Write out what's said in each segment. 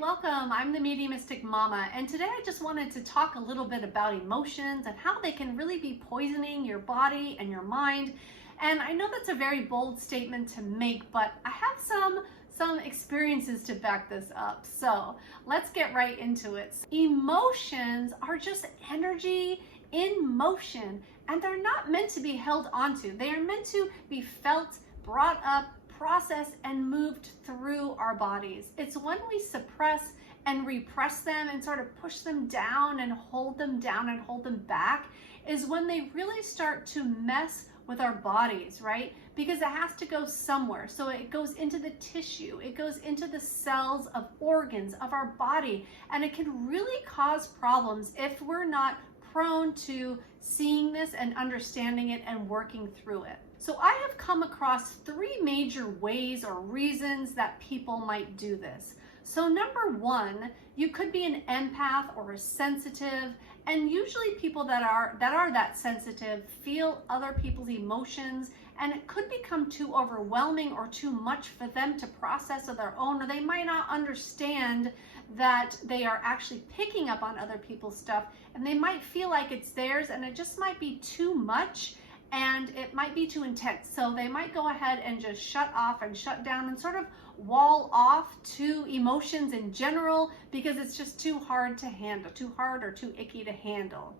welcome. I'm the Mediumistic Mama, and today I just wanted to talk a little bit about emotions and how they can really be poisoning your body and your mind. And I know that's a very bold statement to make, but I have some experiences to back this up. So let's get right into it. Emotions are just energy in motion, and they're not meant to be held onto. They are meant to be felt, brought up, processed, and moved through our bodies. It's when we suppress and repress them and sort of push them down and hold them down and hold them back is when they really start to mess with our bodies, right? Because it has to go somewhere. So it goes into the tissue, it goes into the cells of organs of our body, and it can really cause problems if we're not prone to seeing this and understanding it and working through it. So I have come across three major ways or reasons that people might do this. So number one, you could be an empath or a sensitive, and usually people that are that sensitive feel other people's emotions, and it could become too overwhelming or too much for them to process of their own, or they might not understand that they are actually picking up on other people's stuff, and they might feel like it's theirs, and it just might be too much and it might be too intense. So they might go ahead and just shut off and shut down and sort of wall off to emotions in general because it's just too hard to handle, too hard or too icky to handle.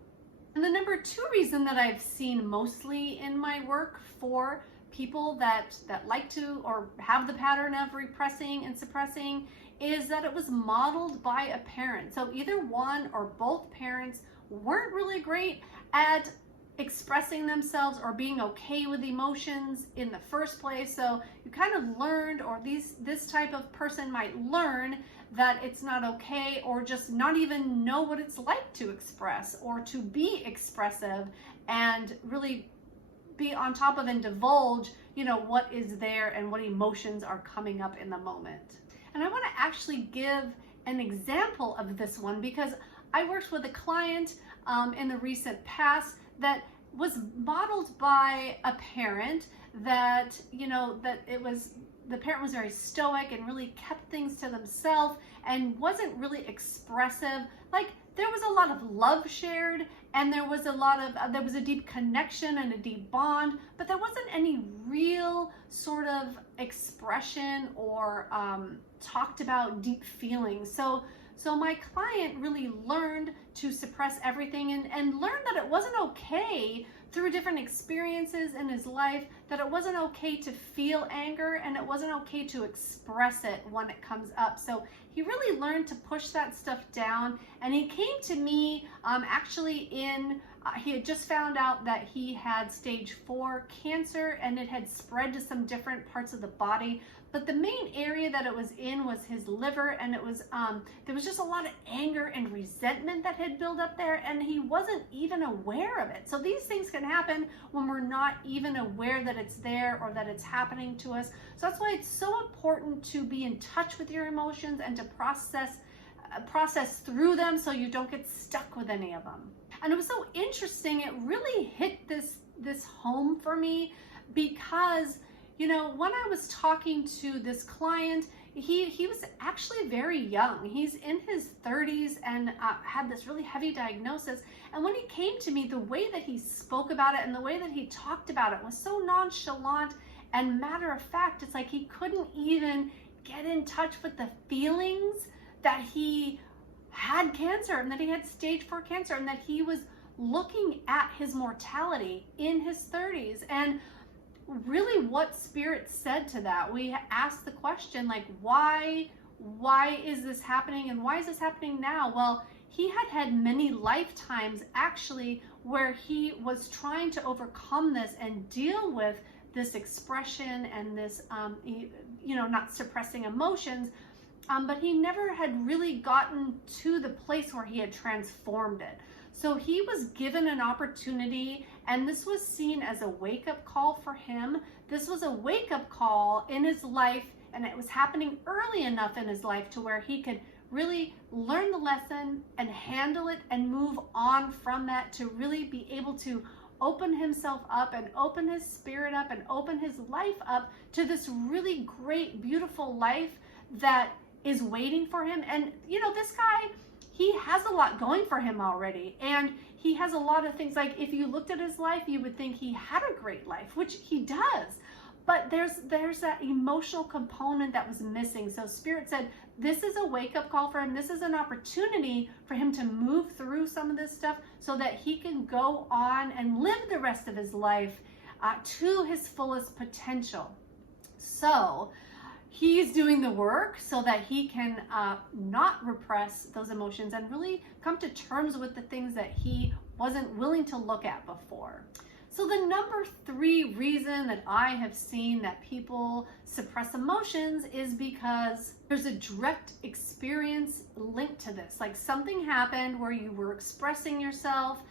And the number two reason that I've seen mostly in my work for people that like to or have the pattern of repressing and suppressing is that it was modeled by a parent. So either one or both parents weren't really great at expressing themselves or being okay with emotions in the first place. So you kind of learned, or this type of person might learn that it's not okay, or just not even know what it's like to express or to be expressive and really be on top of and divulge, what is there and what emotions are coming up in the moment. And I want to actually give an example of this one because I worked with a client in the recent past that was modeled by a parent that, the parent was very stoic and really kept things to themselves and wasn't really expressive. Like there was a lot of love shared, and there was a deep connection and a deep bond, but there wasn't any real sort of expression or talked about deep feelings. So my client really learned to suppress everything and learned that it wasn't okay through different experiences in his life, that it wasn't okay to feel anger and it wasn't okay to express it when it comes up. So he really learned to push that stuff down, and he came to me he had just found out that he had stage 4 cancer, and it had spread to some different parts of the body. But the main area that it was in was his liver, and it was there was just a lot of anger and resentment that had built up there, and he wasn't even aware of it. So these things can happen when we're not even aware that it's there or that it's happening to us. So that's why it's so important to be in touch with your emotions and to process through them so you don't get stuck with any of them. And it was so interesting. It really hit this home for me because when I was talking to this client, he was actually very young. He's in his 30s and had this really heavy diagnosis. And when he came to me, the way that he spoke about it and the way that he talked about it was so nonchalant and matter of fact. It's like he couldn't even get in touch with the feelings that he had cancer and that he had stage 4 cancer and that he was looking at his mortality in his 30s. And really what spirit said to that, we asked the question, like, why is this happening, and why is this happening now? Well, he had many lifetimes actually where he was trying to overcome this and deal with this expression and this not suppressing emotions, but he never had really gotten to the place where he had transformed it. So he was given an opportunity, and this was seen as a wake-up call for him. This was a wake-up call in his life, and it was happening early enough in his life to where he could really learn the lesson and handle it and move on from that, to really be able to open himself up and open his spirit up and open his life up to this really great, beautiful life that is waiting for him. And this guy, he has a lot going for him already, and he has a lot of things. Like, if you looked at his life, you would think he had a great life, which he does, but there's that emotional component that was missing. So Spirit said this is a wake-up call for him. This is an opportunity for him to move through some of this stuff so that he can go on and live the rest of his life to his fullest potential. So he's doing the work so that he can not repress those emotions and really come to terms with the things that he wasn't willing to look at before. So the number 3 reason that I have seen that people suppress emotions is because there's a direct experience linked to this. Like, something happened where you were expressing yourself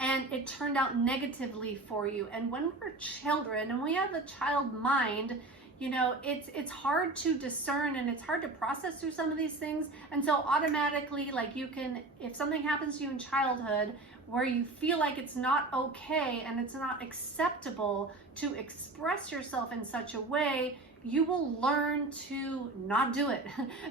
and it turned out negatively for you. And when we're children and we have the child mind, it's hard to discern and it's hard to process through some of these things. And so automatically, like, if something happens to you in childhood where you feel like it's not okay and it's not acceptable to express yourself in such a way, you will learn to not do it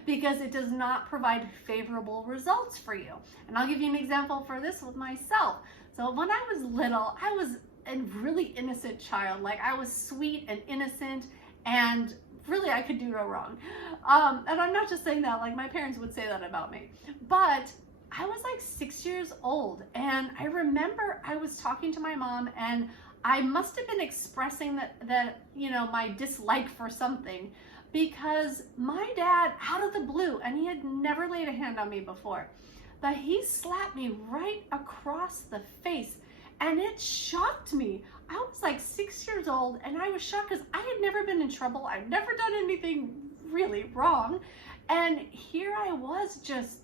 because it does not provide favorable results for you. And I'll give you an example for this with myself. So when I was little, I was a really innocent child. Like, I was sweet and innocent, and really I could do no wrong. And I'm not just saying that, like, my parents would say that about me, but I was like 6 years old, and I remember I was talking to my mom, and I must have been expressing that my dislike for something, because my dad, out of the blue, and he had never laid a hand on me before, but he slapped me right across the face, and it shocked me. I was like 6 years old, and I was shocked because I had never been in trouble. I'd never done anything really wrong, and here I was just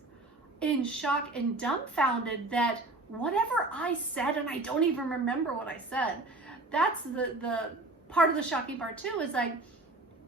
in shock and dumbfounded that whatever I said, and I don't even remember what I said. That's the part of the shocking part too, is like,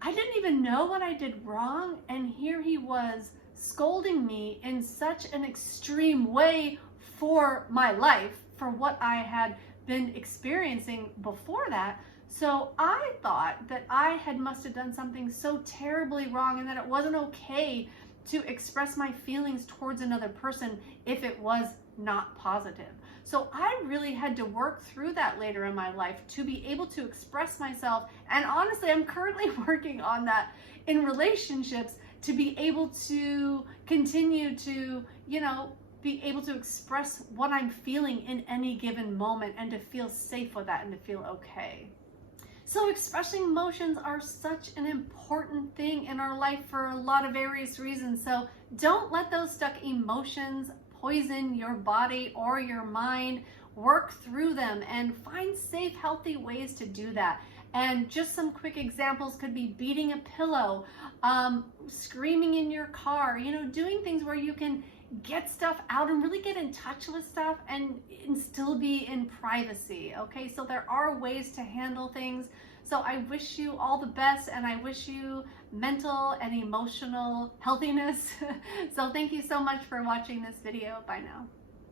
I didn't even know what I did wrong, and here he was scolding me in such an extreme way for my life, for what I had been experiencing before that. So I thought that I must have done something so terribly wrong, and that it wasn't okay to express my feelings towards another person if it was not positive. So I really had to work through that later in my life to be able to express myself. And honestly, I'm currently working on that in relationships, to be able to continue to, be able to express what I'm feeling in any given moment, and to feel safe with that and to feel okay. So expressing emotions are such an important thing in our life for a lot of various reasons. So don't let those stuck emotions poison your body or your mind. Work through them and find safe, healthy ways to do that. And just some quick examples could be beating a pillow, screaming in your car, doing things where you can get stuff out and really get in touch with stuff and still be in privacy. Okay, so there are ways to handle things. So I wish you all the best, and I wish you mental and emotional healthiness. So thank you so much for watching this video. Bye now.